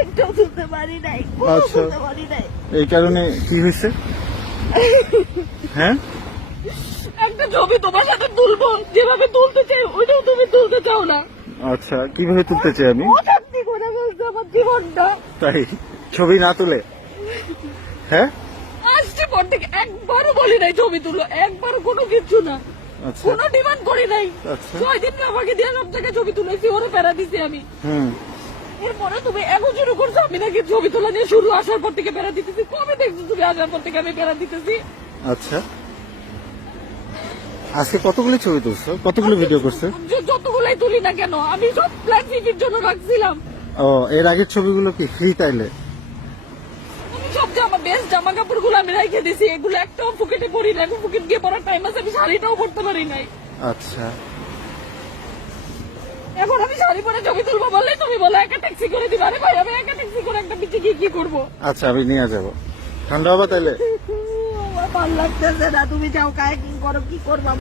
একটাও তুলতে পারি নাই, আচ্ছা। তুলতে পারি নাই। এই কারণে কি হয়েছে? হ্যাঁ, একটা ছবি তোমার সাথে তুলবো, যেভাবে তুলতে চাই ওইটাও তুমি তুলতে চাও না। আচ্ছা, কিভাবে তুলতে চাই আমি? অশান্তি করে ফেলছে আমার জীবনটা। তাই ছবি না তুলে? হ্যাঁ, আসছে পর থেকে একবারও বলি নাই ছবি তুলো, একবারও কোনো কিছু না, আচ্ছা কোনো ডিমান্ড করি নাই। আচ্ছা। 6 দিন আমাকে দিয়ে সব জায়গায় ছবি তুলেছি, ওরও প্যারা দিছি আমি। হুম, এরপরে তুমি এখন শুরু করছো আমি নাকি ছবি তোলা নিয়ে শুরু, আসার পর থেকে প্যারা দিতেছি। কবে দেখছো তুমি আসার পর থেকে আমি প্যারা দিতেছি? আচ্ছা। আজকে কতগুলো ছবি তুলছো, কতগুলো ভিডিও করছো? যতগুলাই তুলি না কেন আমি সব ফ্ল্যাট টিভির জন্য রাখছিলাম। ও, এর আগের ছবিগুলো কি ফ্রি তাইলে? আমি সব বেস্ট জামা কাপড় গুলো আমি রেখে দিছি, এগুলো একটাও পকেটে পরি না। এখন পকেট গিয়ে পরার টাইম আছে, আমি শাড়িটাও পরতে পারি নাই। আচ্ছা, এখন আমি শাড়ি পরে ছবি তুলবো বললেই তুমি বলো একা ট্যাক্সি করে দিবা। আরে ভাই আমি একা ট্যাক্সি করে একটা বিচে গিয়ে কি করবো? আচ্ছা আমি নিয়ে যাবো। ঠান্ডা হবে তাইলে? আমার ভালো লাগতেছে না, তুমি যাও কাহিনী করো, কি করবা?